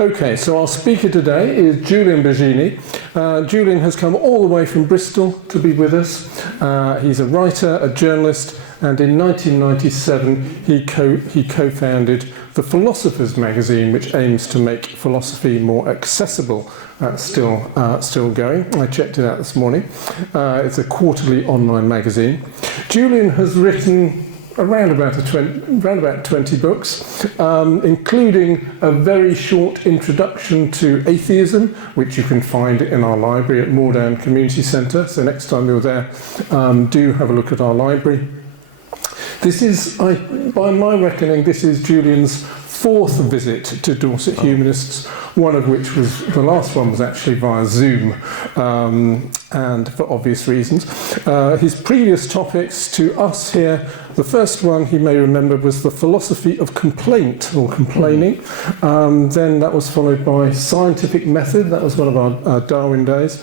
Okay, so our speaker today is Julian Baggini. Julian has come all the way from Bristol to be with us. He's a writer, a journalist, and in 1997 he co-founded the Philosophers magazine, which aims to make philosophy more accessible. That's still going. I checked it out this morning. It's a quarterly online magazine. Julian has written around about 20 books, including a very short introduction to atheism, which you can find in our library at Moordown Community Centre. So next time you're there, do have a look at our library. This is, by my reckoning, this is Julian's fourth visit to Dorset Humanists, one of which was, the last one was actually via Zoom, and for obvious reasons. His previous topics to us here, the first one he may remember was the philosophy of complaint, or complaining. Then that was followed by scientific method, that was one of our Darwin days.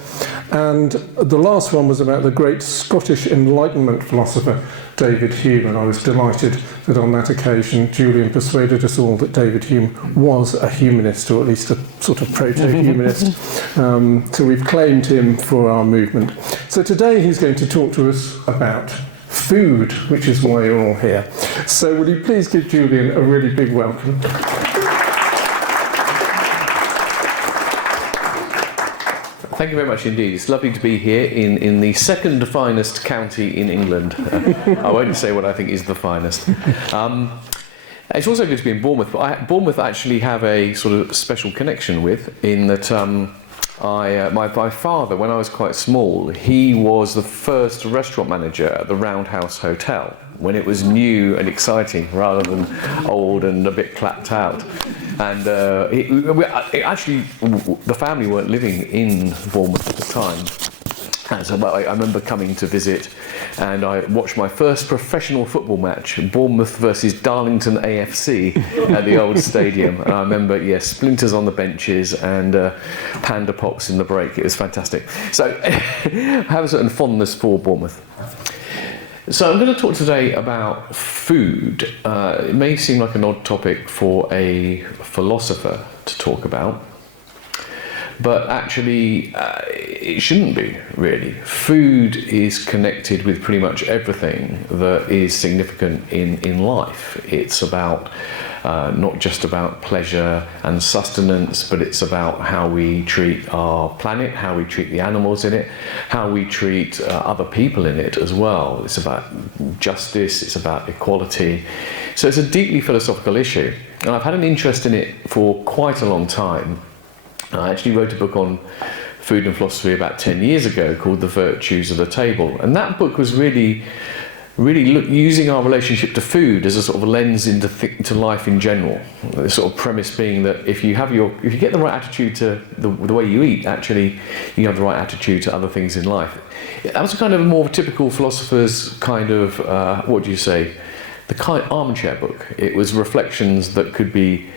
And the last one was about the great Scottish Enlightenment philosopher, David Hume, and I was delighted that on that occasion Julian persuaded us all that David Hume was a humanist, or at least a sort of proto-humanist. So we've claimed him for our movement. So today he's going to talk to us about food, which is why you're all here. So will you please give Julian a really big welcome. Thank you very much indeed. It's lovely to be here in the second finest county in England. I won't say what I think is the finest. It's also good to be in Bournemouth, but Bournemouth I actually have a sort of special connection with, in that my father, when I was quite small, he was the first restaurant manager at the Roundhouse Hotel, when it was new and exciting rather than old and a bit clapped out. And actually, the family weren't living in Bournemouth at the time. And so I remember coming to visit, and I watched my first professional football match, Bournemouth versus Darlington AFC at the old stadium. And I remember, yes, splinters on the benches and panda pops in the break. It was fantastic. So I have a certain fondness for Bournemouth. So I'm going to talk today about food. It may seem like an odd topic for a philosopher to talk about, but actually it shouldn't be, really. Food is connected with pretty much everything that is significant in life. It's about not just about pleasure and sustenance, but it's about how we treat our planet, how we treat the animals in it, how we treat other people in it as well. It's about justice, it's about equality. So it's a deeply philosophical issue, and I've had an interest in it for quite a long time. I actually wrote a book on food and philosophy about 10 years ago called The Virtues of the Table, and that book was really using our relationship to food as a sort of lens into life in general. The sort of premise being that if you get the right attitude to the way you eat, actually you have the right attitude to other things in life. That was a kind of more typical philosopher's kind of what do you say, the kind armchair book. It was reflections that could be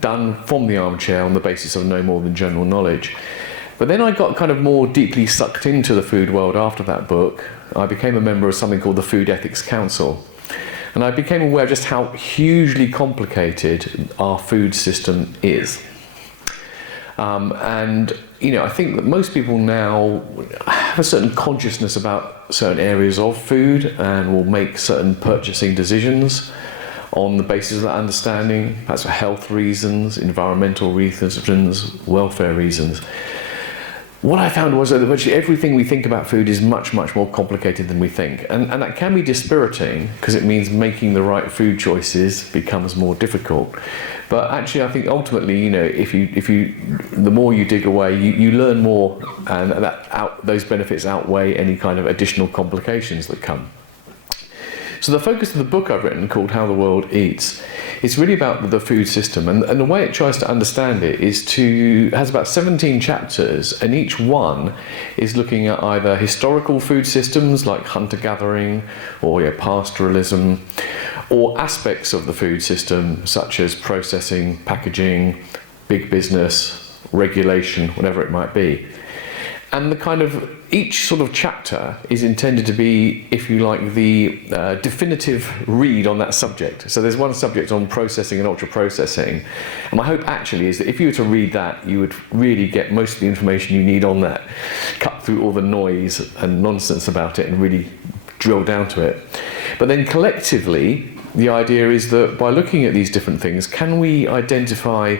done from the armchair on the basis of no more than general knowledge. But then I got kind of more deeply sucked into the food world after that book. I became a member of something called the Food Ethics Council, and I became aware of just how hugely complicated our food system is. And I think that most people now have a certain consciousness about certain areas of food and will make certain purchasing decisions on the basis of that understanding, perhaps for health reasons, environmental reasons, welfare reasons. What I found was that virtually everything we think about food is much, much more complicated than we think. And that can be dispiriting, because it means making the right food choices becomes more difficult. But actually, I think ultimately, if you the more you dig away, you learn more, and those benefits outweigh any kind of additional complications that come. So the focus of the book I've written, called How the World Eats, is really about the food system, and the way it tries to understand it has about 17 chapters, and each one is looking at either historical food systems like hunter-gathering or pastoralism, or aspects of the food system such as processing, packaging, big business, regulation, whatever it might be. And the kind of, each sort of chapter is intended to be, if you like, the definitive read on that subject. So there's one subject on processing and ultra-processing. And my hope actually is that if you were to read that, you would really get most of the information you need on that, cut through all the noise and nonsense about it and really drill down to it. But then collectively, the idea is that by looking at these different things, can we identify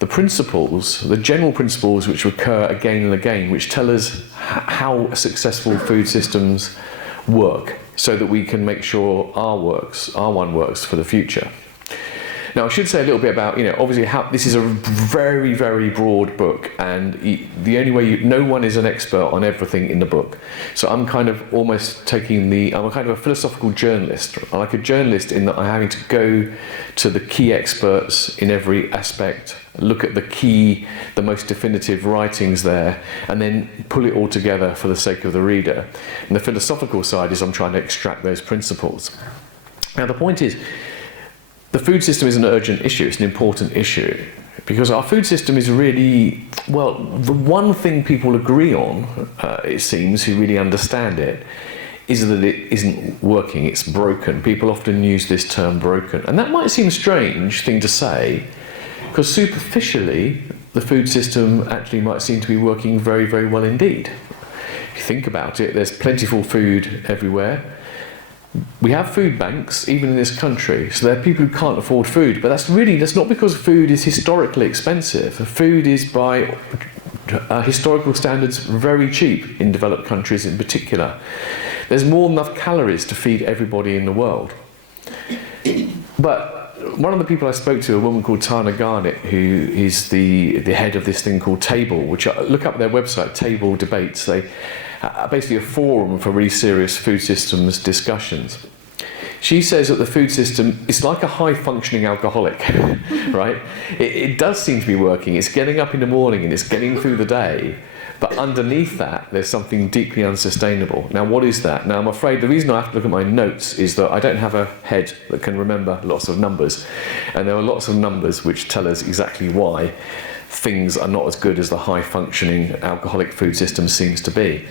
the principles, the general principles which recur again and again, which tell us how successful food systems work, so that we can make sure our one works for the future. Now, I should say a little bit about, obviously how this is a very, very broad book, and the only way no one is an expert on everything in the book. So I'm kind of almost I'm a kind of a philosophical journalist. I'm like a journalist in that I'm having to go to the key experts in every aspect, look at the most definitive writings there, and then pull it all together for the sake of the reader. And the philosophical side is I'm trying to extract those principles. Now, the point is, the food system is an urgent issue, it's an important issue, because our food system is really, well, the one thing people agree on, it seems, who really understand it, is that it isn't working, it's broken. People often use this term broken. And that might seem a strange thing to say, because superficially, the food system actually might seem to be working very, very well indeed. If you think about it, there's plentiful food everywhere. We have food banks, even in this country, so there are people who can't afford food, but that's not because food is historically expensive. Food is, by historical standards, very cheap in developed countries in particular. There's more than enough calories to feed everybody in the world. But one of the people I spoke to, a woman called Tana Garnett, who is the head of this thing called Table, which look up their website, Table Debates. They basically a forum for really serious food systems discussions. She says that the food system is like a high-functioning alcoholic, right? It does seem to be working. It's getting up in the morning and it's getting through the day, but underneath that, there's something deeply unsustainable. Now, what is that? Now, I'm afraid the reason I have to look at my notes is that I don't have a head that can remember lots of numbers, and there are lots of numbers which tell us exactly why things are not as good as the high-functioning alcoholic food system seems to be.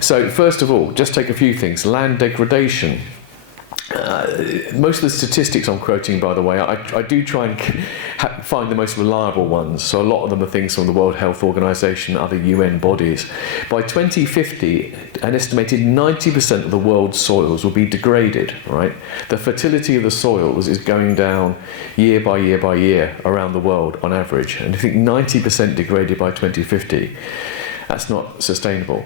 So, first of all, just take a few things. Land degradation. Most of the statistics I'm quoting, by the way, I do try and find the most reliable ones. So a lot of them are things from the World Health Organization, other UN bodies. By 2050, an estimated 90% of the world's soils will be degraded, right? The fertility of the soils is going down year by year by year around the world on average. And I think 90% degraded by 2050. That's not sustainable.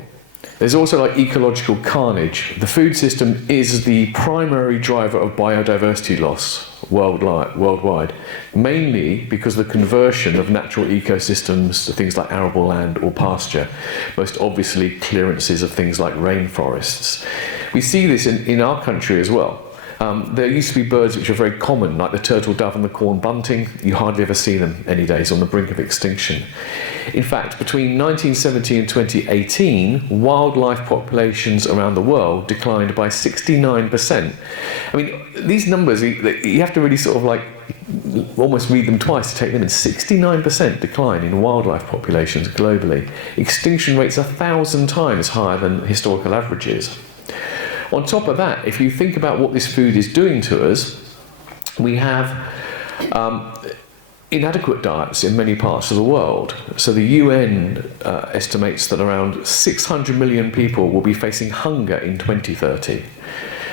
There's also like ecological carnage. The food system is the primary driver of biodiversity loss worldwide, mainly because of the conversion of natural ecosystems to things like arable land or pasture, most obviously clearances of things like rainforests. We see this in our country as well. There used to be birds which are very common, like the turtle dove and the corn bunting. You hardly ever see them any days, on the brink of extinction. In fact, between 1970 and 2018, wildlife populations around the world declined by 69%. I mean, these numbers, you have to really sort of like almost read them twice to take them in. 69% decline in wildlife populations globally. Extinction rates 1,000 times higher than historical averages. On top of that, if you think about what this food is doing to us, we have inadequate diets in many parts of the world. So the UN estimates that around 600 million people will be facing hunger in 2030.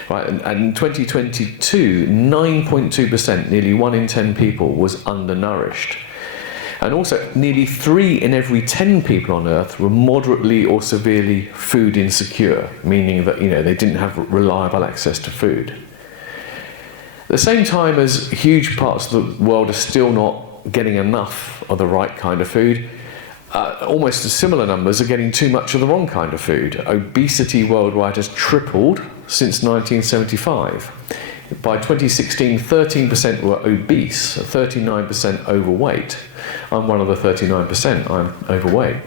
Right? And in 2022, 9.2%, nearly 1 in 10 people, was undernourished. And also, nearly 3 in every 10 people on Earth were moderately or severely food insecure, meaning that they didn't have reliable access to food. At the same time as huge parts of the world are still not getting enough of the right kind of food, almost similar numbers are getting too much of the wrong kind of food. Obesity worldwide has tripled since 1975. By 2016, 13% were obese, 39% overweight. I'm one of the 39%, I'm overweight.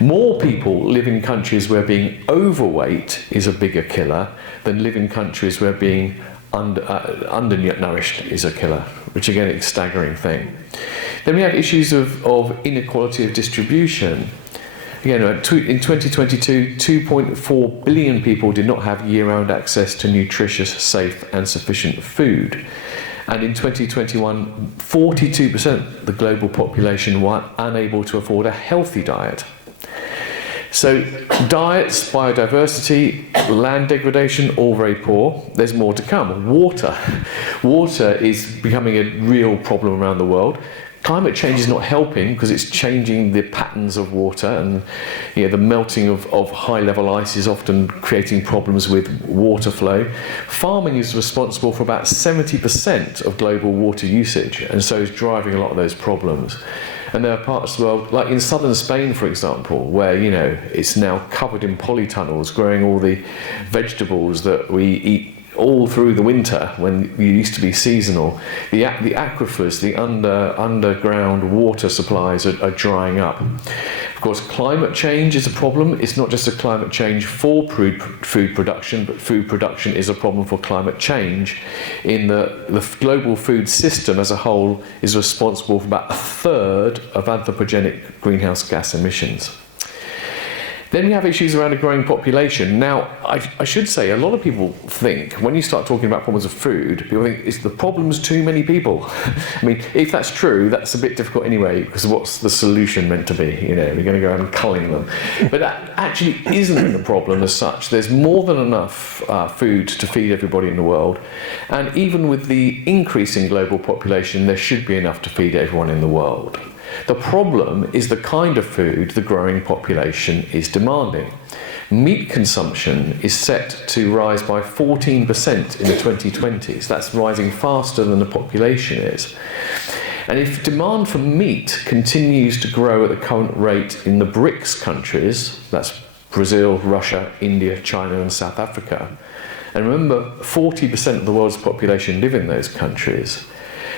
More people live in countries where being overweight is a bigger killer than live in countries where being undernourished is a killer, which again is a staggering thing. Then we have issues of inequality of distribution. Again, in 2022, 2.4 billion people did not have year-round access to nutritious, safe and sufficient food. And in 2021, 42% of the global population were unable to afford a healthy diet. So diets, biodiversity, land degradation, all very poor. There's more to come. Water. Water is becoming a real problem around the world. Climate change is not helping because it's changing the patterns of water, and the melting of high-level ice is often creating problems with water flow. Farming is responsible for about 70% of global water usage, and so is driving a lot of those problems. And there are parts of the world, like in southern Spain, for example, where it's now covered in polytunnels, growing all the vegetables that we eat all through the winter when it used to be seasonal. The aquifers, the underground water supplies are drying up. Of course, climate change is a problem. It's not just a climate change for food production, but food production is a problem for climate change, in the global food system as a whole is responsible for about a third of anthropogenic greenhouse gas emissions. Then we have issues around a growing population. Now, I should say, a lot of people think, when you start talking about problems of food, people think it's the problem's too many people. I mean, if that's true, that's a bit difficult anyway, because what's the solution meant to be? We're going to go out and culling them. But that actually isn't the problem as such. There's more than enough food to feed everybody in the world. And even with the increase in global population, there should be enough to feed everyone in the world. The problem is the kind of food the growing population is demanding. Meat consumption is set to rise by 14% in the 2020s. That's rising faster than the population is. And if demand for meat continues to grow at the current rate in the BRICS countries, that's Brazil, Russia, India, China and South Africa, and remember 40% of the world's population live in those countries,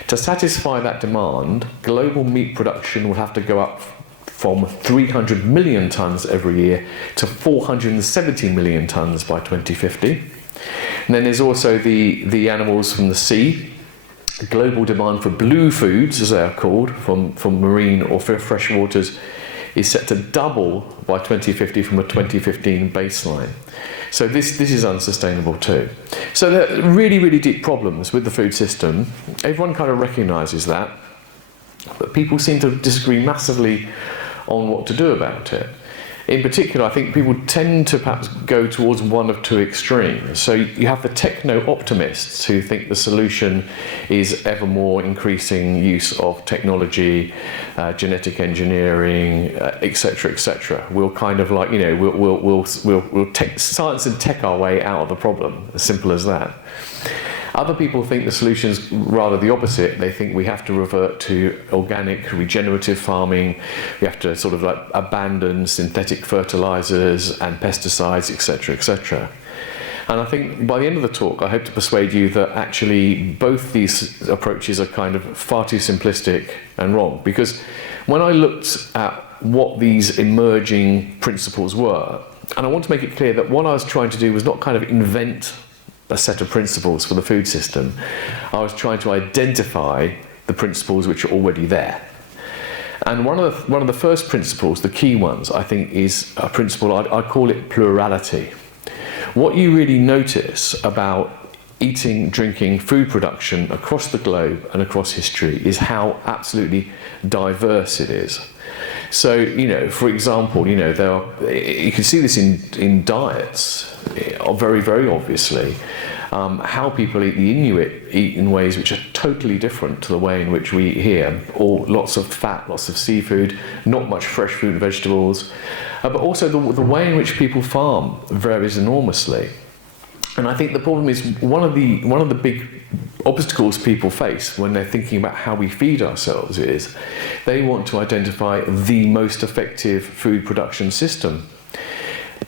to satisfy that demand, global meat production will have to go up from 300 million tonnes every year to 470 million tonnes by 2050. And then there's also the animals from the sea. Global demand for blue foods, as they are called, from marine or fresh waters, is set to double by 2050 from a 2015 baseline. So this is unsustainable too. So there are really, really deep problems with the food system. Everyone kind of recognises that, but people seem to disagree massively on what to do about it. In particular, I think people tend to perhaps go towards one of two extremes. So you have the techno-optimists who think the solution is ever more increasing use of technology, genetic engineering, etc., etc. We'll kind of like, we'll take science and tech our way out of the problem. As simple as that. Other people think the solution is rather the opposite. They think we have to revert to organic, regenerative farming. We have to sort of like abandon synthetic fertilizers and pesticides, etc., etc. And I think by the end of the talk, I hope to persuade you that actually both these approaches are kind of far too simplistic and wrong. Because when I looked at what these emerging principles were, and I want to make it clear that what I was trying to do was not kind of invent a set of principles for the food system. I was trying to identify the principles which are already there. And one of the first principles, the key ones, I think, is a principle, I call it plurality. What you really notice about eating, drinking, food production across the globe and across history is how absolutely diverse it is. So, for example, you can see this in diets, very, very obviously. How people eat, the Inuit eat in ways which are totally different to the way in which we eat here. Lots of fat, lots of seafood, not much fresh fruit and vegetables. But also the way in which people farm varies enormously. And I think the problem is one of the big obstacles people face when they're thinking about how we feed ourselves is they want to identify the most effective food production system.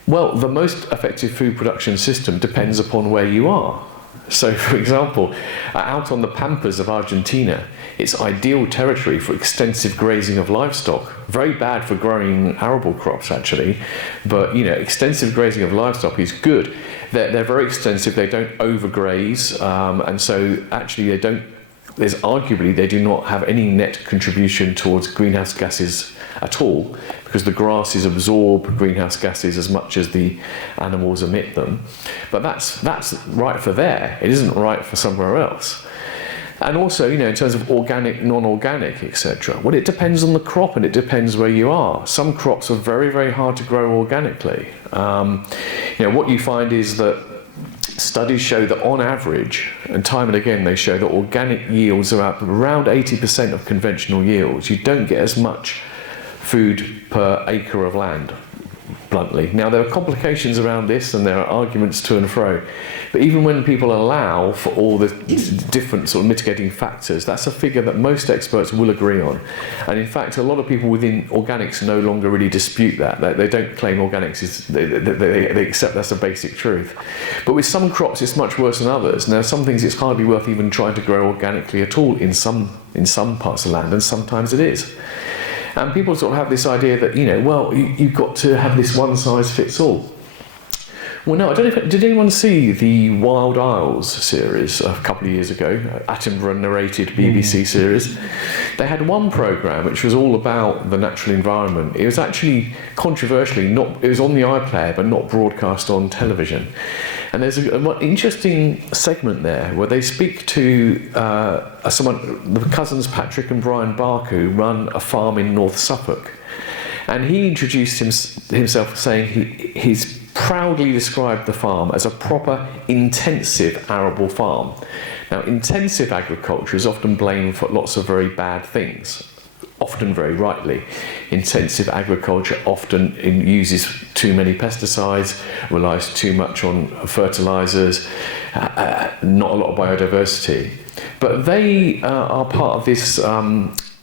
Well, the most effective food production system depends upon where you are. So, for example, out on the pampas of Argentina, it's ideal territory for extensive grazing of livestock. Very bad for growing arable crops, actually, but extensive grazing of livestock is good. They're very extensive. They don't overgraze, and so actually they do not have any net contribution towards greenhouse gases at all, because the grasses absorb greenhouse gases as much as the animals emit them. But that's right for there. It isn't right for somewhere else. And also, in terms of organic, non-organic, etc. Well, it depends on the crop and it depends where you are. Some crops are very, very hard to grow organically. What you find is that studies show that on average, and time and again they show that organic yields are up around 80% of conventional yields. You don't get as much food per acre of land, bluntly. Now, there are complications around this and there are arguments to and fro, but even when people allow for all the different sort of mitigating factors, that's a figure that most experts will agree on. And in fact, a lot of people within organics no longer really dispute that. They don't claim organics is, they accept that's a basic truth. But with some crops it's much worse than others. Now, some things it's hardly worth even trying to grow organically at all in some parts of land, and sometimes it is. And people sort of have this idea that, you've got to have this one size fits all. Well, no, I don't know did anyone see the Wild Isles series a couple of years ago, Attenborough narrated BBC series? They had one programme which was all about the natural environment. It was actually controversially it was on the iPlayer but not broadcast on television. And there's an interesting segment there where they speak to the cousins Patrick and Brian Barker, who run a farm in North Suffolk. And he introduced himself saying he's proudly described the farm as a proper intensive arable farm. Now, intensive agriculture is often blamed for lots of very bad things, often very rightly. Intensive agriculture often uses too many pesticides, relies too much on fertilizers, not a lot of biodiversity. But they are part of this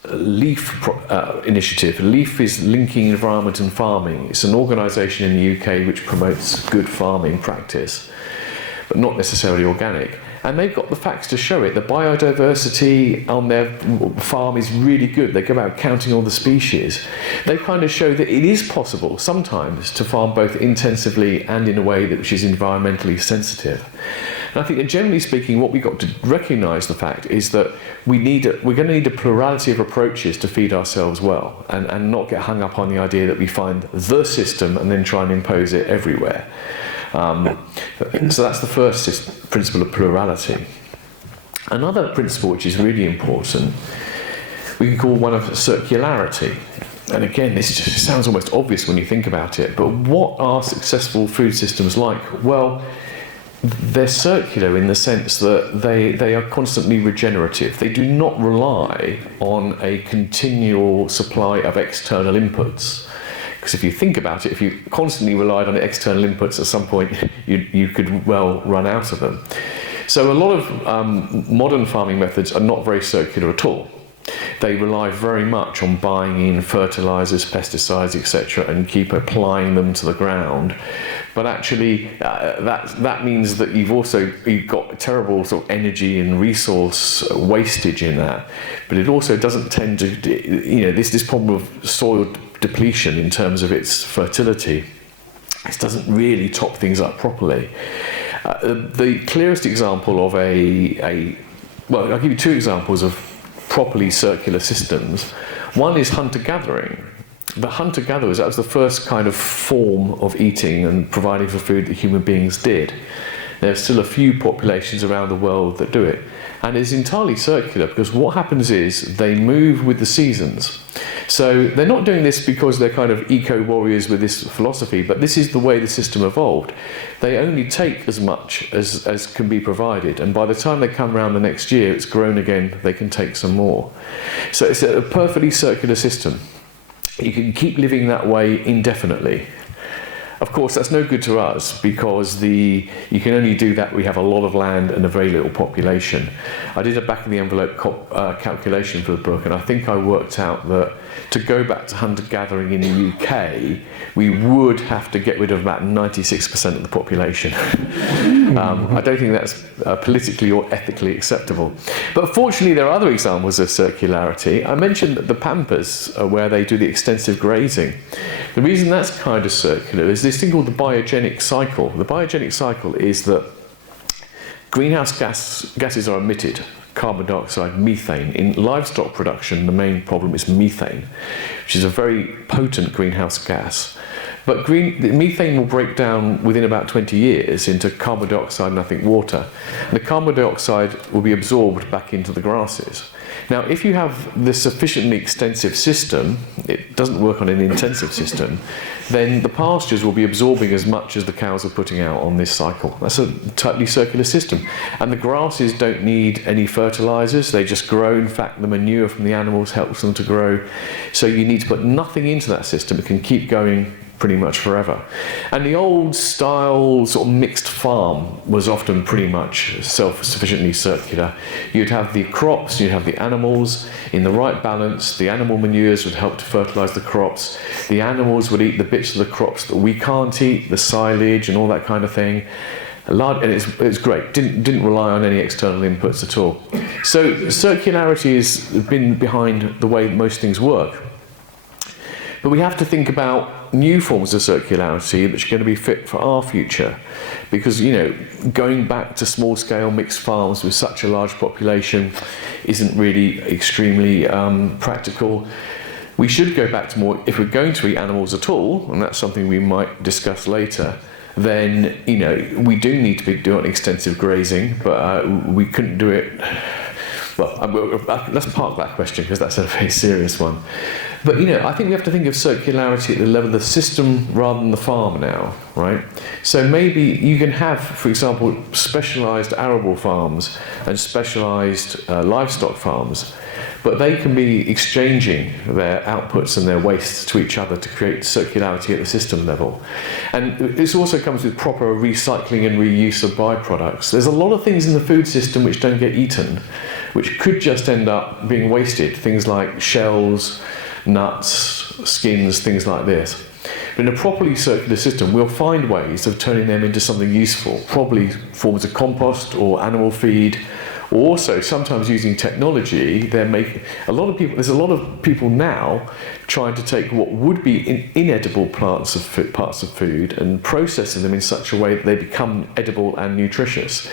LEAF initiative. LEAF is Linking Environment and Farming. It's an organisation in the UK which promotes good farming practice, but not necessarily organic. And they've got the facts to show it. The biodiversity on their farm is really good. They go about counting all the species. They kind of show that it is possible sometimes to farm both intensively and in a way which is environmentally sensitive. And I think that generally speaking, what we've got to recognise the fact is that we're going to need a plurality of approaches to feed ourselves well, and not get hung up on the idea that we find the system and then try and impose it everywhere. So that's the first principle of plurality. Another principle which is really important, we can call one of circularity. And again, this just sounds almost obvious when you think about it, but what are successful food systems like? Well, they're circular in the sense that they are constantly regenerative. They do not rely on a continual supply of external inputs. Because if you think about it, if you constantly relied on external inputs, at some point you could well run out of them. So a lot of modern farming methods are not very circular at all. They rely very much on buying in fertilizers, pesticides, etc., and keep applying them to the ground. But actually, that means that you've got terrible sort of energy and resource wastage in that. But it also doesn't tend to, this problem of soil depletion in terms of its fertility. This doesn't really top things up properly. The clearest example of well, I'll give you two examples of properly circular systems. One is hunter-gathering. The hunter-gatherers, that was the first kind of form of eating and providing for food that human beings did. There are still a few populations around the world that do it. And it's entirely circular because what happens is they move with the seasons. So they're not doing this because they're kind of eco-warriors with this philosophy, but this is the way the system evolved. They only take as much as can be provided, and by the time they come around the next year, it's grown again, they can take some more. So it's a perfectly circular system. You can keep living that way indefinitely. Of course, that's no good to us because you can only do that. We have a lot of land and a very little population. I did a back-of-the-envelope calculation for the book, and I think I worked out that to go back to hunter-gathering in the UK, we would have to get rid of about 96% of the population. I don't think that's politically or ethically acceptable. But fortunately, there are other examples of circularity. I mentioned the Pampas, where they do the extensive grazing. The reason that's kind of circular is this thing called the biogenic cycle. The biogenic cycle is that greenhouse gases are emitted, carbon dioxide, methane. In livestock production, the main problem is methane, which is a very potent greenhouse gas. But the methane will break down within about 20 years into carbon dioxide and I think water. And the carbon dioxide will be absorbed back into the grasses. Now, if you have this sufficiently extensive system, it doesn't work on an intensive system, then the pastures will be absorbing as much as the cows are putting out on this cycle. That's a totally circular system. And the grasses don't need any fertilizers, they just grow. In fact, the manure from the animals helps them to grow. So you need to put nothing into that system, it can keep going pretty much forever. And the old style sort of mixed farm was often pretty much self-sufficiently circular. You'd have the crops, you'd have the animals in the right balance. The animal manures would help to fertilize the crops. The animals would eat the bits of the crops that we can't eat, the silage and all that kind of thing. And it's great, didn't rely on any external inputs at all. So circularity has been behind the way most things work. But we have to think about new forms of circularity which are going to be fit for our future, because going back to small-scale mixed farms with such a large population isn't really extremely practical. We should go back to more, if we're going to eat animals at all, and that's something we might discuss later, then we do need to be doing extensive grazing, but we couldn't do it. Well, let's park that question because that's a very serious one. But I think we have to think of circularity at the level of the system rather than the farm now, right? So maybe you can have, for example, specialised arable farms and specialised livestock farms, but they can be exchanging their outputs and their wastes to each other to create circularity at the system level. And this also comes with proper recycling and reuse of byproducts. There's a lot of things in the food system which don't get eaten, which could just end up being wasted. Things like shells, nuts, skins, things like this. But in a properly circular system, we'll find ways of turning them into something useful, probably forms of compost or animal feed, or also sometimes using technology. There's a lot of people now trying to take what would be inedible parts of food and processing them in such a way that they become edible and nutritious.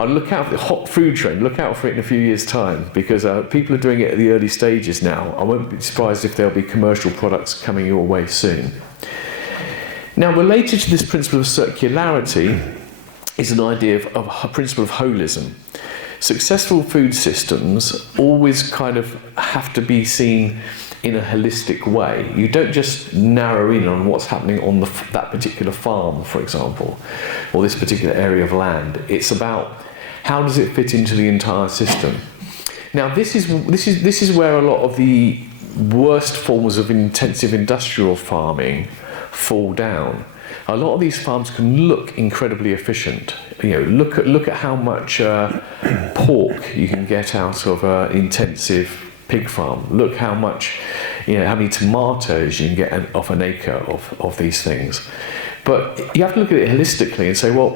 I'll look out for the hot food trend, look out for it in a few years' time, because people are doing it at the early stages now. I won't be surprised if there'll be commercial products coming your way soon. Now, related to this principle of circularity is an idea of a principle of holism. Successful food systems always kind of have to be seen in a holistic way. You don't just narrow in on what's happening on that particular farm, for example, or this particular area of land. It's about how does it fit into the entire system. Now, this is where a lot of the worst forms of intensive industrial farming fall down. A lot of these farms can look incredibly efficient. Look at how much pork you can get out of an intensive pig farm. Look how much, how many tomatoes you can get off an acre of these things. But you have to look at it holistically and say, well,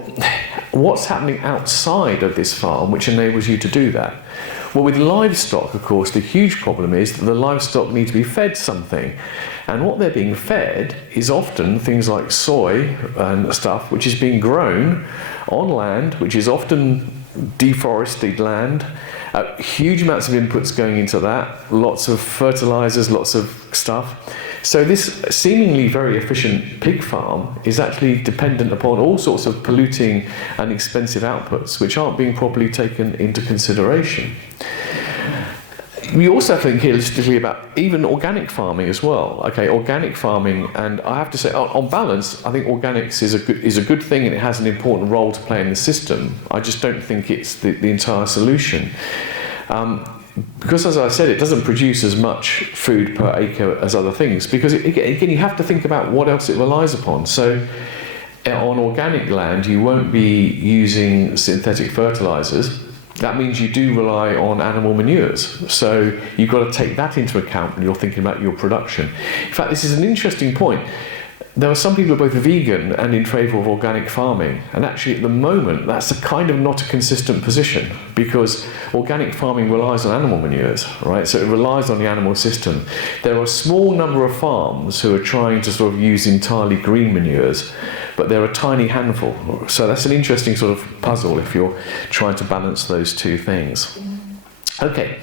what's happening outside of this farm which enables you to do that? Well, with livestock, of course, the huge problem is that the livestock need to be fed something. And what they're being fed is often things like soy and stuff, which is being grown on land, which is often deforested land. Huge amounts of inputs going into that, lots of fertilizers, lots of stuff. So this seemingly very efficient pig farm is actually dependent upon all sorts of polluting and expensive outputs which aren't being properly taken into consideration. We also have to think holistically about even organic farming as well. Okay, organic farming, and I have to say, on balance, I think organics is a good thing and it has an important role to play in the system. I just don't think it's the entire solution. Because, as I said, it doesn't produce as much food per acre as other things, because again, you have to think about what else it relies upon. So on organic land, you won't be using synthetic fertilizers. That means you do rely on animal manures. So you've got to take that into account when you're thinking about your production. In fact, this is an interesting point. There are some people who are both vegan and in favour of organic farming, and actually at the moment that's a kind of not a consistent position, because organic farming relies on animal manures, right? So it relies on the animal system. There are a small number of farms who are trying to sort of use entirely green manures, but they're a tiny handful. So that's an interesting sort of puzzle if you're trying to balance those two things. Okay,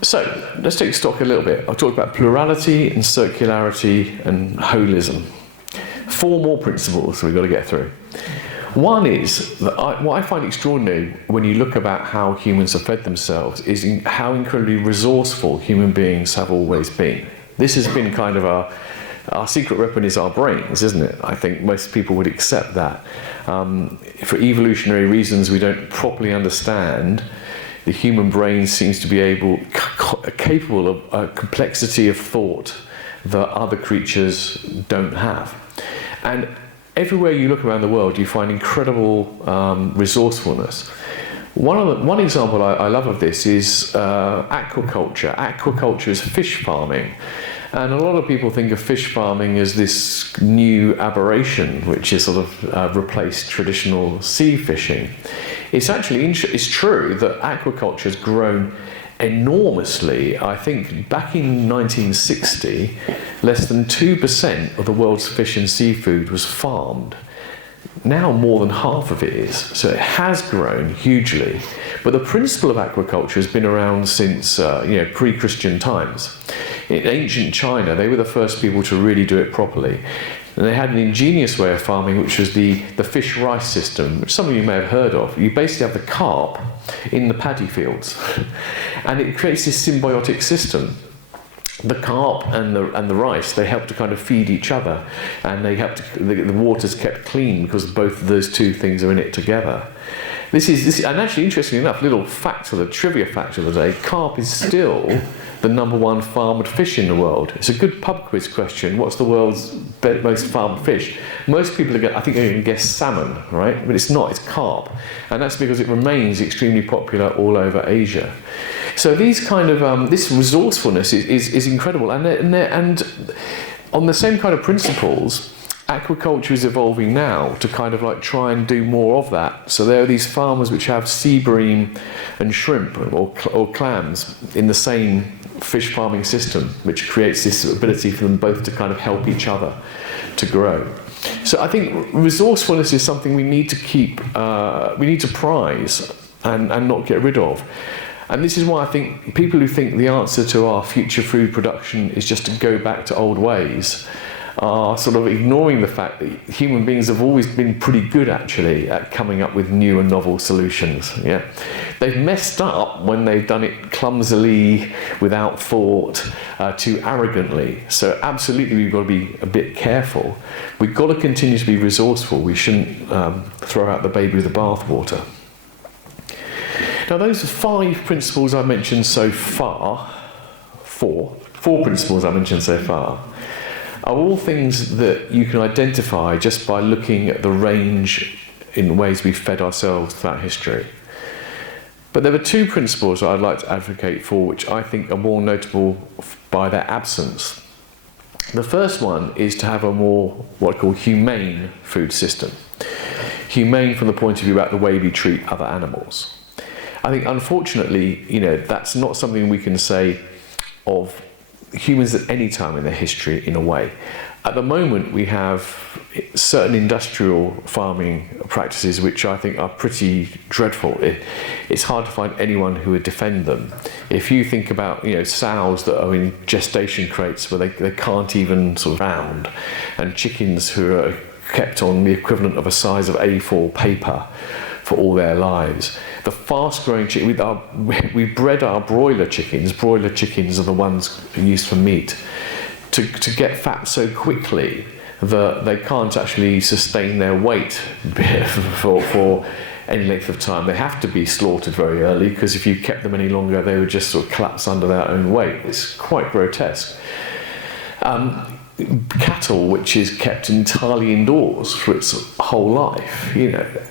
so let's take stock a little bit. I've talked about plurality and circularity and holism. 4 more principles we've got to get through. One is that what I find extraordinary when you look about how humans have fed themselves is how incredibly resourceful human beings have always been. This has been kind of our secret weapon is our brains, isn't it? I think most people would accept that. For evolutionary reasons we don't properly understand, the human brain seems to be capable of a complexity of thought that other creatures don't have. And everywhere you look around the world, you find incredible resourcefulness. One example I love of this is aquaculture. Aquaculture is fish farming. And a lot of people think of fish farming as this new aberration, which has sort of replaced traditional sea fishing. It's actually it's true that aquaculture has grown enormously. I think back in 1960, less than 2% of the world's fish and seafood was farmed. Now more than half of it is. So it has grown hugely. But the principle of aquaculture has been around since pre-Christian times. In ancient China, they were the first people to really do it properly. And they had an ingenious way of farming, which was the fish rice system, which some of you may have heard of. You basically have the carp in the paddy fields, and it creates this symbiotic system. The carp and the rice, they help to kind of feed each other, and they help to, the water's kept clean because both of those two things are in it together. This is, and actually, interestingly enough, little fact of the trivia fact of the day: carp is still the #1 farmed fish in the world. It's a good pub quiz question. What's the world's most farmed fish? Most people I think are going to guess salmon, right? But it's not. It's carp, and that's because it remains extremely popular all over Asia. So these kind of this resourcefulness is incredible, and on the same kind of principles, aquaculture is evolving now to kind of like try and do more of that. So there are these farmers which have sea bream and shrimp or clams in the same fish farming system, which creates this ability for them both to kind of help each other to grow. So I think resourcefulness is something we need to keep, we need to prize and not get rid of. And this is why I think people who think the answer to our future food production is just to go back to old ways are sort of ignoring the fact that human beings have always been pretty good actually at coming up with new and novel solutions. Yeah, they've messed up when they've done it clumsily, without thought, too arrogantly. So absolutely we've got to be a bit careful. We've got to continue to be resourceful. We shouldn't throw out the baby with the bathwater. Now those 5 principles I mentioned so far, 4 principles I mentioned so far, are all things that you can identify just by looking at the range in ways we've fed ourselves throughout history. But there are 2 principles that I'd like to advocate for, which I think are more notable by their absence. The first one is to have a more, what I call, humane food system. Humane from the point of view about the way we treat other animals. I think, unfortunately, that's not something we can say of humans at any time in their history, in a way. At the moment, we have certain industrial farming practices which I think are pretty dreadful. It's hard to find anyone who would defend them. If you think about sows that are in gestation crates where they can't even sort of round, and chickens who are kept on the equivalent of a size of A4 paper for all their lives. The fast-growing chicken, we bred our broiler chickens. Broiler chickens are the ones used for meat, to get fat so quickly that they can't actually sustain their weight for any length of time. They have to be slaughtered very early, because if you kept them any longer, they would just sort of collapse under their own weight. It's quite grotesque. Cattle, which is kept entirely indoors for its whole life,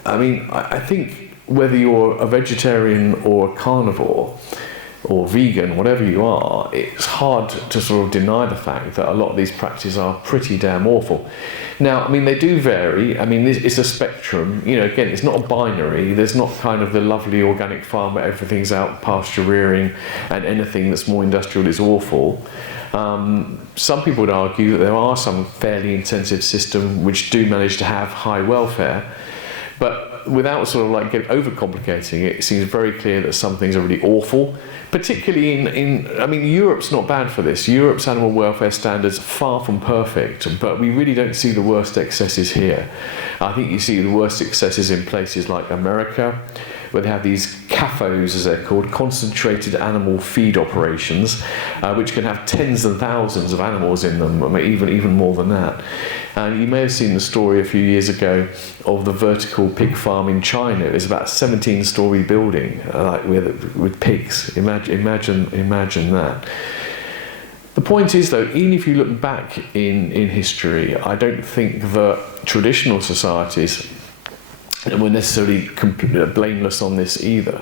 I think whether you're a vegetarian or a carnivore or vegan, whatever you are, it's hard to sort of deny the fact that a lot of these practices are pretty damn awful. Now, they do vary. It's a spectrum. Again, it's not a binary. There's not kind of the lovely organic farm where everything's out pasture rearing and anything that's more industrial is awful. Some people would argue that there are some fairly intensive systems which do manage to have high welfare. But without sort of like getting overcomplicating it, it seems very clear that some things are really awful, particularly I mean, Europe's not bad for this. Europe's animal welfare standards are far from perfect, but we really don't see the worst excesses here. I think you see the worst excesses in places like America, where they have these CAFOs, as they're called, concentrated animal feed operations, which can have tens and thousands of animals in them, I mean, even more than that. And you may have seen the story a few years ago of the vertical pig farm in China. It was about a 17-story building, like with pigs. Imagine that. The point is, though, even if you look back in history, I don't think that traditional societies were necessarily blameless on this either.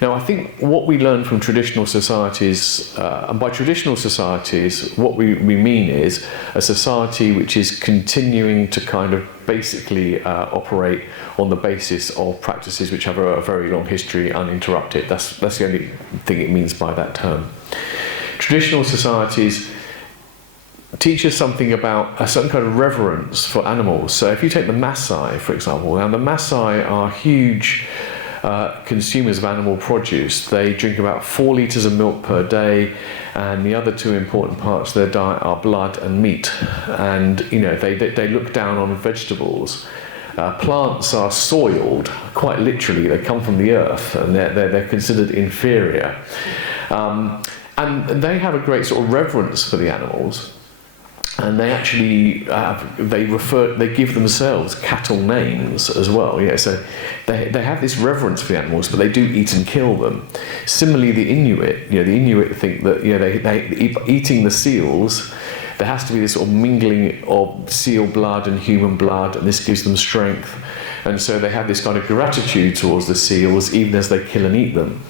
Now, I think what we learn from traditional societies, and by traditional societies, what we mean is a society which is continuing to kind of basically operate on the basis of practices which have a very long history uninterrupted. That's the only thing it means by that term. Traditional societies teach us something about a certain kind of reverence for animals. So if you take the Maasai, for example, now the Maasai are huge consumers of animal produce. They drink about 4 litres of milk per day, and the other two important parts of their diet are blood and meat. And you know, they look down on vegetables. Plants are soiled, quite literally. They come from the earth, and they're considered inferior. And they have a great sort of reverence for the animals. And they actually they give themselves cattle names as well. Yeah, so they have this reverence for the animals, but they do eat and kill them. Similarly, the Inuit think that they eating the seals, there has to be this sort of mingling of seal blood and human blood, and this gives them strength. And so they have this kind of gratitude towards the seals, even as they kill and eat them.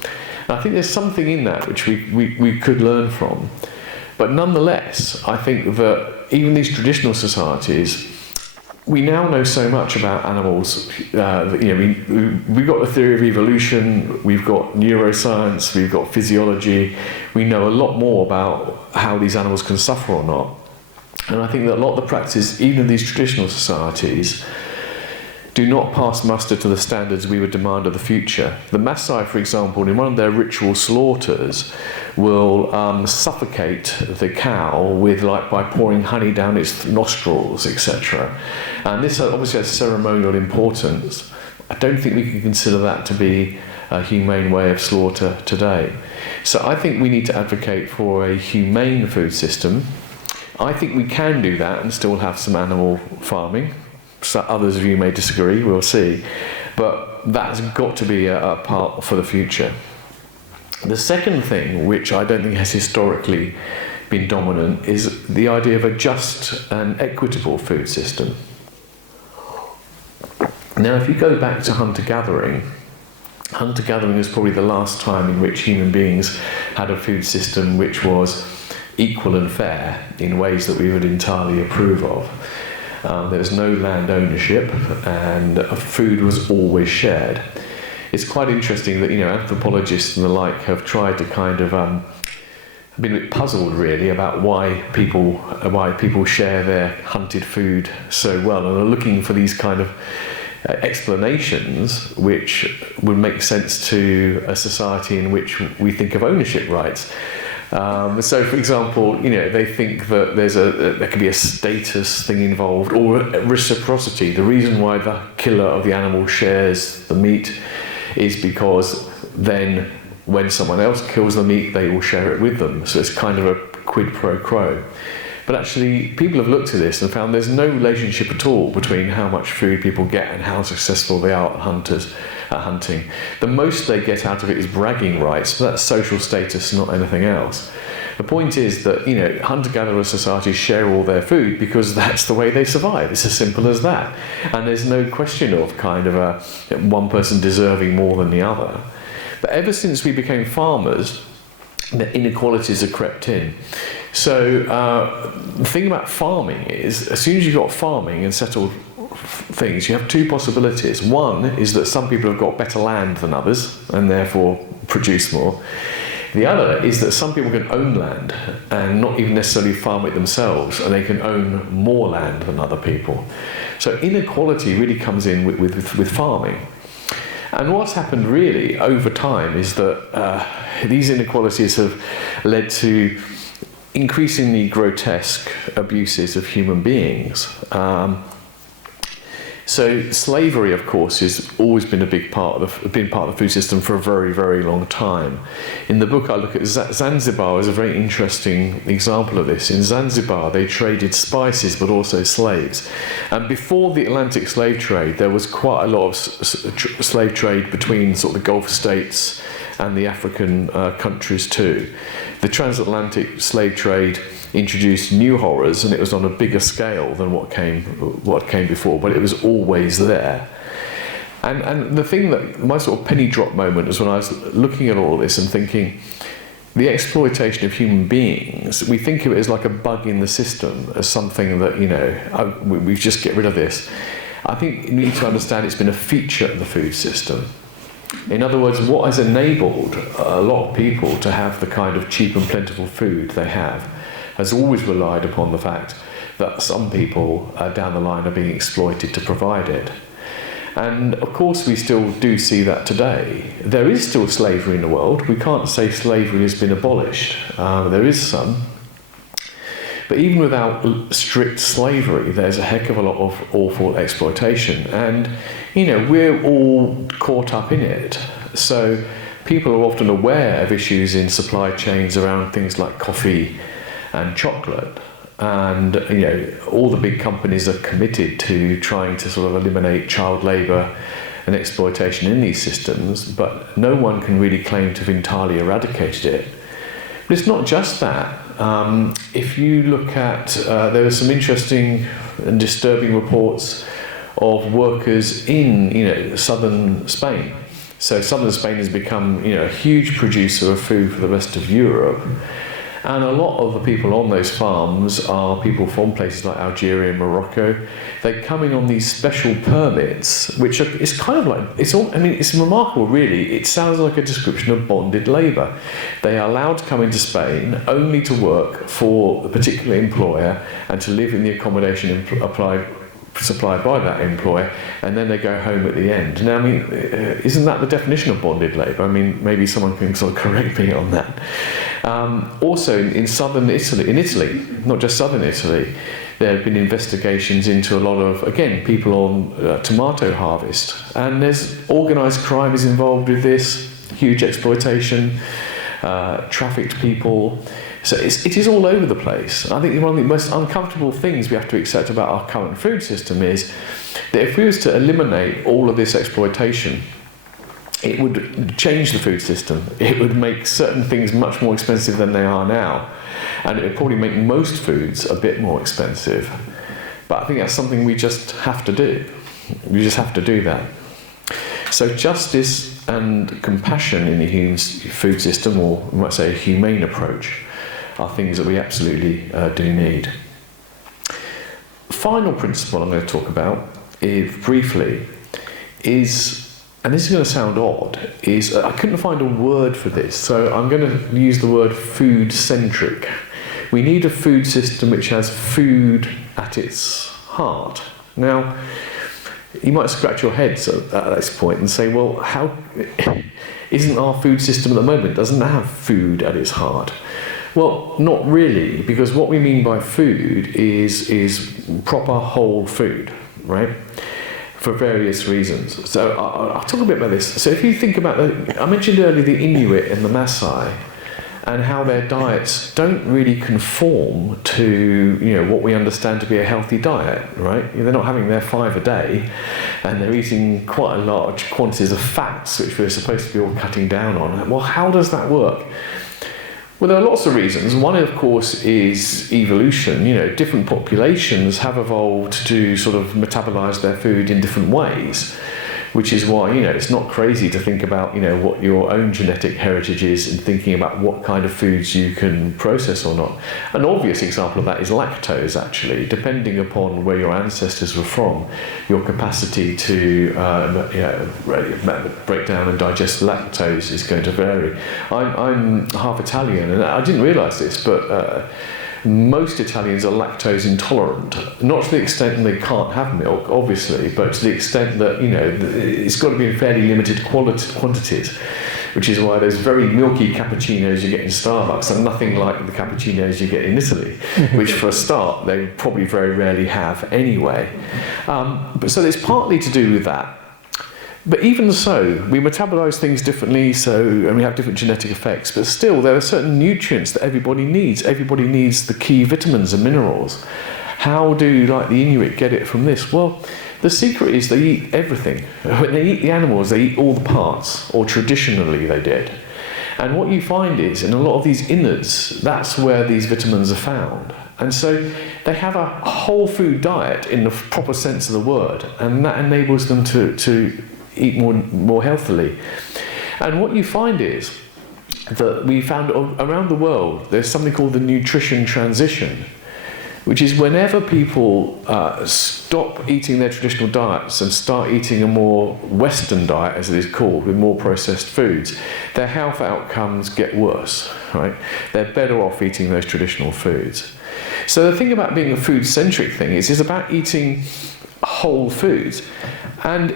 And I think there's something in that which we could learn from. But nonetheless, I think that even these traditional societies, we now know so much about animals. We've got the theory of evolution, we've got neuroscience, we've got physiology. We know a lot more about how these animals can suffer or not. And I think that a lot of the practices, even in these traditional societies, do not pass muster to the standards we would demand of the future. The Maasai, for example, in one of their ritual slaughters, will suffocate the cow by pouring honey down its nostrils, etc. And this obviously has ceremonial importance. I don't think we can consider that to be a humane way of slaughter today. So I think we need to advocate for a humane food system. I think we can do that and still have some animal farming. So others of you may disagree, we'll see. But that's got to be a part for the future. The second thing, which I don't think has historically been dominant, is the idea of a just and equitable food system. Now, if you go back to hunter-gathering is probably the last time in which human beings had a food system which was equal and fair in ways that we would entirely approve of. There was no land ownership, and food was always shared. It's quite interesting that anthropologists and the like have tried to kind of been a bit puzzled really about why people share their hunted food so well, and are looking for these kind of explanations which would make sense to a society in which we think of ownership rights. So, for example, they think that there could be a status thing involved, or reciprocity. The reason why the killer of the animal shares the meat is because then when someone else kills the meat, they will share it with them. So it's kind of a quid pro quo. But actually, people have looked at this and found there's no relationship at all between how much food people get and how successful they are at hunting. The most they get out of it is bragging rights, but that's social status, not anything else. The point is that hunter-gatherer societies share all their food because that's the way they survive. It's as simple as that. And there's no question of kind of one person deserving more than the other. But ever since we became farmers, the inequalities have crept in. So the thing about farming is, as soon as you've got farming and settled things, you have two possibilities. One is that some people have got better land than others and therefore produce more. The other is that some people can own land and not even necessarily farm it themselves, and they can own more land than other people. So inequality really comes in with farming. And what's happened really over time is that these inequalities have led to increasingly grotesque abuses of human beings. So slavery, of course, has always been part of the food system for a very, very long time. In the book, I look at Zanzibar as a very interesting example of this. In Zanzibar, they traded spices, but also slaves. And before the Atlantic slave trade, there was quite a lot of slave trade between sort of the Gulf states and the African countries too. The transatlantic slave trade introduced new horrors, and it was on a bigger scale than what came before, but it was always there. And the thing that my sort of penny drop moment was when I was looking at all this and thinking, the exploitation of human beings, we think of it as like a bug in the system, as something that, we just get rid of this. I think you need to understand it's been a feature of the food system. In other words, what has enabled a lot of people to have the kind of cheap and plentiful food they have has always relied upon the fact that some people down the line are being exploited to provide it. And of course we still do see that today. There is still slavery in the world. We can't say slavery has been abolished. There is some. But even without strict slavery, there's a heck of a lot of awful exploitation. And, we're all caught up in it. So people are often aware of issues in supply chains around things like coffee and chocolate. And, all the big companies are committed to trying to sort of eliminate child labour and exploitation in these systems, but no one can really claim to have entirely eradicated it. But it's not just that. If you look at, there are some interesting and disturbing reports of workers in, southern Spain. So southern Spain has become, a huge producer of food for the rest of Europe. And a lot of the people on those farms are people from places like Algeria and Morocco. They come in on these special permits, which is kind of like, it's remarkable really. It sounds like a description of bonded labour. They are allowed to come into Spain only to work for a particular employer and to live in the accommodation supplied by that employer, and then they go home at the end. Now, isn't that the definition of bonded labour? Maybe someone can sort of correct me on that. Also, in southern Italy, not just southern Italy, there have been investigations into a lot of, again, people on tomato harvest, and there's organised crime is involved with this, huge exploitation, trafficked people. So it is all over the place. I think one of the most uncomfortable things we have to accept about our current food system is that if we was to eliminate all of this exploitation, it would change the food system. It would make certain things much more expensive than they are now. And it would probably make most foods a bit more expensive. But I think that's something we just have to do. We just have to do that. So justice and compassion in the human food system, or we might say a humane approach, are things that we absolutely do need. Final principle I'm going to talk about briefly is, and this is going to sound odd, is I couldn't find a word for this, so I'm going to use the word food-centric. We need a food system which has food at its heart. Now, you might scratch your heads at this point and say, well, how isn't our food system at the moment, doesn't have food at its heart? Well, not really, because what we mean by food is proper whole food, right? For various reasons. So I'll talk a bit about this. So if you think about I mentioned earlier the Inuit and the Maasai, and how their diets don't really conform to what we understand to be a healthy diet, right? They're not having their 5 a day, and they're eating quite a large quantities of fats, which we're supposed to be all cutting down on. Well, how does that work? Well, there are lots of reasons. One, of course, is evolution. Different populations have evolved to sort of metabolize their food in different ways, which is why, it's not crazy to think about, what your own genetic heritage is and thinking about what kind of foods you can process or not. An obvious example of that is lactose, actually. Depending upon where your ancestors were from, your capacity to break down and digest lactose is going to vary. I'm half Italian, and I didn't realise this, but most Italians are lactose intolerant, not to the extent that they can't have milk, obviously, but to the extent that, it's got to be in fairly limited quantities, which is why those very milky cappuccinos you get in Starbucks are nothing like the cappuccinos you get in Italy, which for a start they probably very rarely have anyway. So it's partly to do with that. But even so, we metabolize things differently, and we have different genetic effects, but still there are certain nutrients that everybody needs. Everybody needs the key vitamins and minerals. How do, like the Inuit, get it from this? Well, the secret is they eat everything. When they eat the animals, they eat all the parts, or traditionally they did. And what you find is, in a lot of these innards, that's where these vitamins are found. And so they have a whole food diet in the proper sense of the word, and that enables them to eat more healthily. And what you find is that we found around the world there's something called the nutrition transition, which is whenever people stop eating their traditional diets and start eating a more Western diet, as it is called, with more processed foods, their health outcomes get worse, right? They're better off eating those traditional foods. So the thing about being a food-centric thing is it's about eating whole foods. And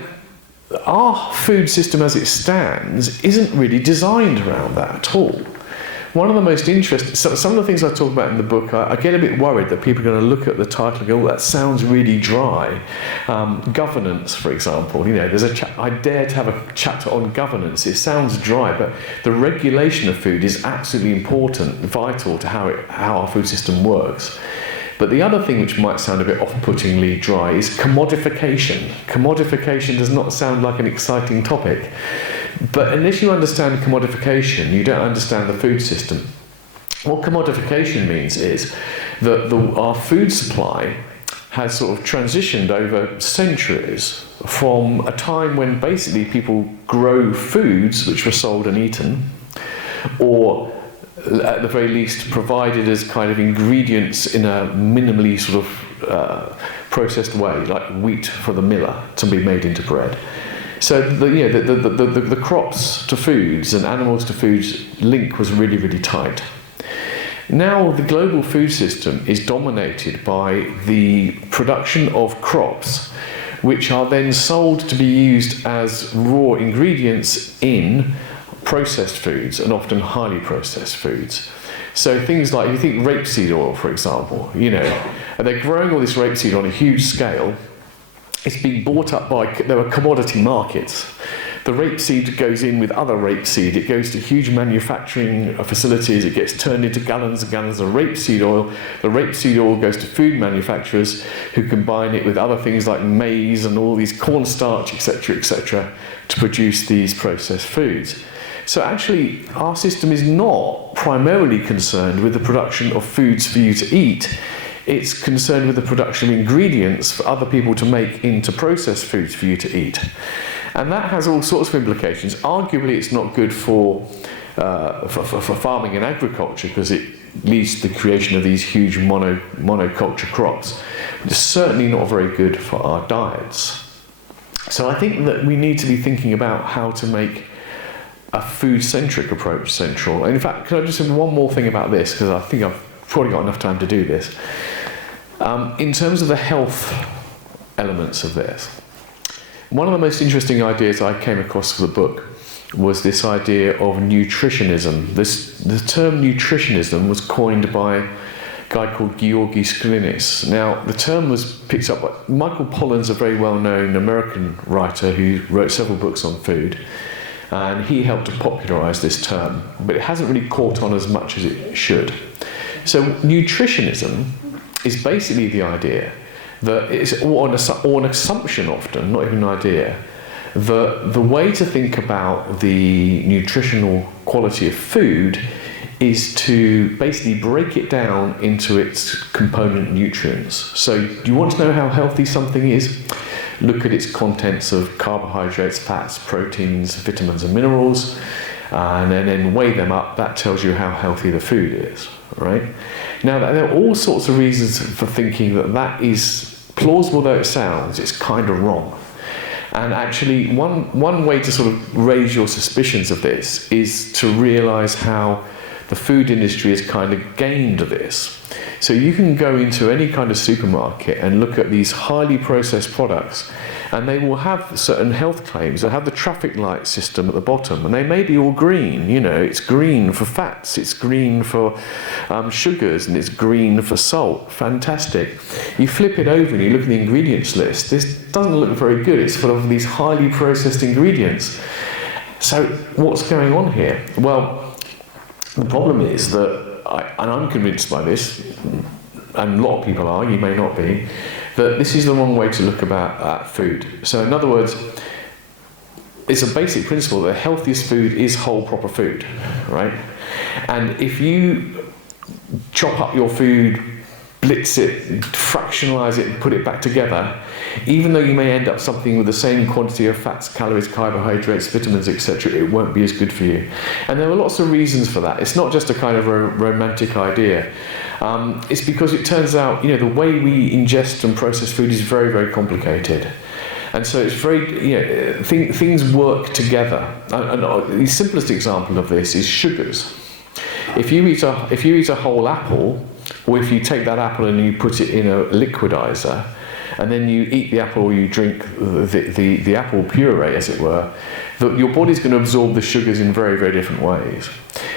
our food system as it stands isn't really designed around that at all. One of the most interesting, some of the things I talk about in the book, I get a bit worried that people are going to look at the title and go, oh, that sounds really dry. Governance, for example, there's I dare to have a chapter on governance. It sounds dry, but the regulation of food is absolutely important, vital to how our food system works. But the other thing which might sound a bit off-puttingly dry is commodification. Commodification does not sound like an exciting topic. But unless you understand commodification, you don't understand the food system. What commodification means is that our food supply has sort of transitioned over centuries from a time when basically people grow foods which were sold and eaten, or at the very least provided as kind of ingredients in a minimally sort of processed way, like wheat for the miller to be made into bread. So the crops to foods and animals to foods link was really, really tight. Now the global food system is dominated by the production of crops, which are then sold to be used as raw ingredients in processed foods, and often highly processed foods. So things like, if you think rapeseed oil, for example, and they're growing all this rapeseed on a huge scale. It's being bought up there are commodity markets. The rapeseed goes in with other rapeseed. It goes to huge manufacturing facilities. It gets turned into gallons and gallons of rapeseed oil. The rapeseed oil goes to food manufacturers who combine it with other things like maize and all these cornstarch, etc., to produce these processed foods. So actually, our system is not primarily concerned with the production of foods for you to eat. It's concerned with the production of ingredients for other people to make into processed foods for you to eat. And that has all sorts of implications. Arguably, it's not good for farming and agriculture because it leads to the creation of these huge monoculture crops. It's certainly not very good for our diets. So I think that we need to be thinking about how to make a food-centric approach central. And in fact, can I just say one more thing about this, because I think I've probably got enough time to do this. In terms of the health elements of this, one of the most interesting ideas I came across for the book was this idea of nutritionism. The term nutritionism was coined by a guy called Georgi Sklinis. Now, the term was picked up by Michael Pollan's a very well-known American writer who wrote several books on food. And he helped to popularise this term, but it hasn't really caught on as much as it should. So nutritionism is basically the idea that it's or an assumption often, not even an idea, that the way to think about the nutritional quality of food is to basically break it down into its component nutrients. So you want to know how healthy something is? Look at its contents of carbohydrates, fats, proteins, vitamins and minerals, and then weigh them up. That tells you how healthy the food is, right? Now, there are all sorts of reasons for thinking that is, plausible though it sounds, it's kind of wrong. And actually, one way to sort of raise your suspicions of this is to realise how the food industry has kind of gained this. So you can go into any kind of supermarket and look at these highly processed products, and they will have certain health claims. They'll have the traffic light system at the bottom, and they may be all green. You know, it's green for fats, it's green for sugars, and it's green for salt. Fantastic. You flip it over and you look at the ingredients list. This doesn't look very good. It's full of these highly processed ingredients. So what's going on here? Well, the problem is that, and I'm convinced by this, and a lot of people are, you may not be, that this is the wrong way to look at food. So in other words, it's a basic principle that healthiest food is whole, proper food, right? And if you chop up your food, blitz it, fractionalize it, and put it back together, even though you may end up something with the same quantity of fats, calories, carbohydrates, vitamins, etc., it won't be as good for you. And there are lots of reasons for that. It's not just a kind of a romantic idea. It's because it turns out, the way we ingest and process food is very, very complicated. And so it's very, things work together. And the simplest example of this is sugars. If you eat a whole apple, or if you take that apple and you put it in a liquidizer, and then you eat the apple or you drink the apple puree, as it were, your body's going to absorb the sugars in very, very different ways.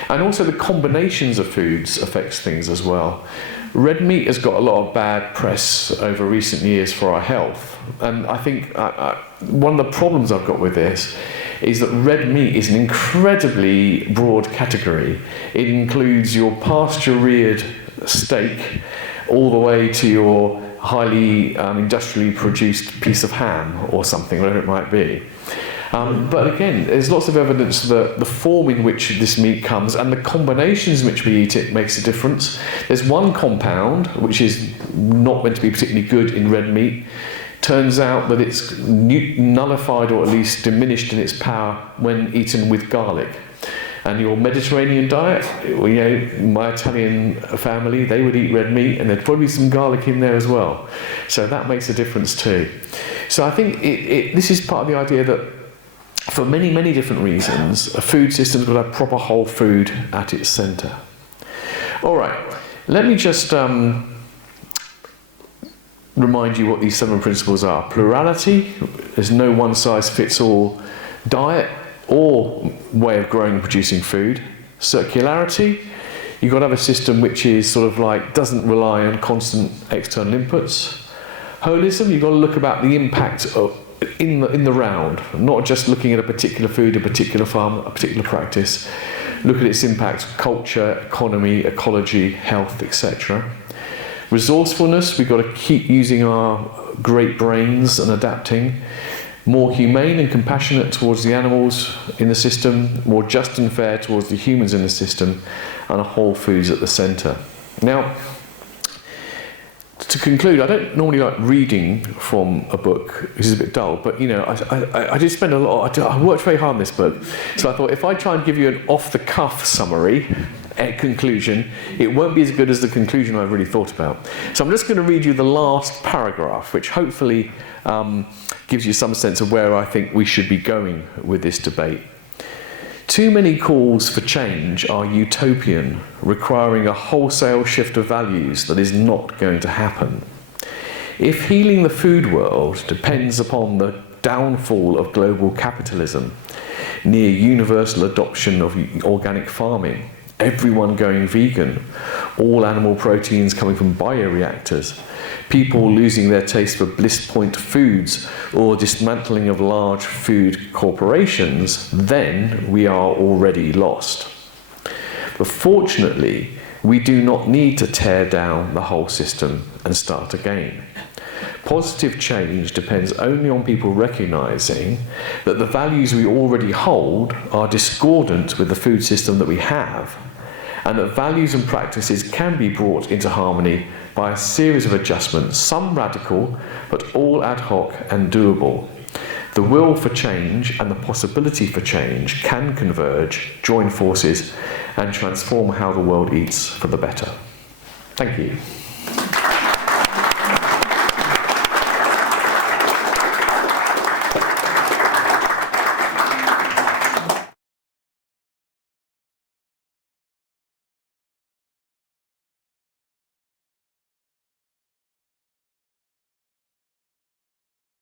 And also the combinations of foods affects things as well. Red meat has got a lot of bad press over recent years for our health. And I think one of the problems I've got with this is that red meat is an incredibly broad category. It includes your pasture-reared steak all the way to your highly industrially produced piece of ham or something, whatever it might be. But again, there's lots of evidence that the form in which this meat comes and the combinations in which we eat it makes a difference. There's one compound which is not meant to be particularly good in red meat. Turns out that it's nullified or at least diminished in its power when eaten with garlic. And your Mediterranean diet, my Italian family, they would eat red meat and there'd probably be some garlic in there as well. So that makes a difference too. So I think this is part of the idea that for many, many different reasons, a food system's got to have proper whole food at its centre. All right, let me just remind you what these 7 principles are. Plurality, there's no one-size-fits-all diet or way of growing and producing food. Circularity, you've got to have a system which is sort of like doesn't rely on constant external inputs. Holism, you've got to look about the impact of in the round, not just looking at a particular food, a particular farm, a particular practice. Look at its impact, culture, economy, ecology, health, etc. Resourcefulness, we've got to keep using our great brains and adapting. More humane and compassionate towards the animals in the system, more just and fair towards the humans in the system, and a whole foods at the centre. Now, to conclude, I don't normally like reading from a book, which is a bit dull, but I did spend a lot, I worked very hard on this book, so I thought if I try and give you an off-the-cuff summary, conclusion, it won't be as good as the conclusion I've really thought about. So I'm just going to read you the last paragraph, which hopefully gives you some sense of where I think we should be going with this debate. Too many calls for change are utopian, requiring a wholesale shift of values that is not going to happen. If healing the food world depends upon the downfall of global capitalism, near universal adoption of organic farming, everyone going vegan, all animal proteins coming from bioreactors, people losing their taste for bliss point foods, or dismantling of large food corporations, then we are already lost. But fortunately, we do not need to tear down the whole system and start again. Positive change depends only on people recognising that the values we already hold are discordant with the food system that we have, and that values and practices can be brought into harmony by a series of adjustments, some radical, but all ad hoc and doable. The will for change and the possibility for change can converge, join forces, and transform how the world eats for the better. Thank you.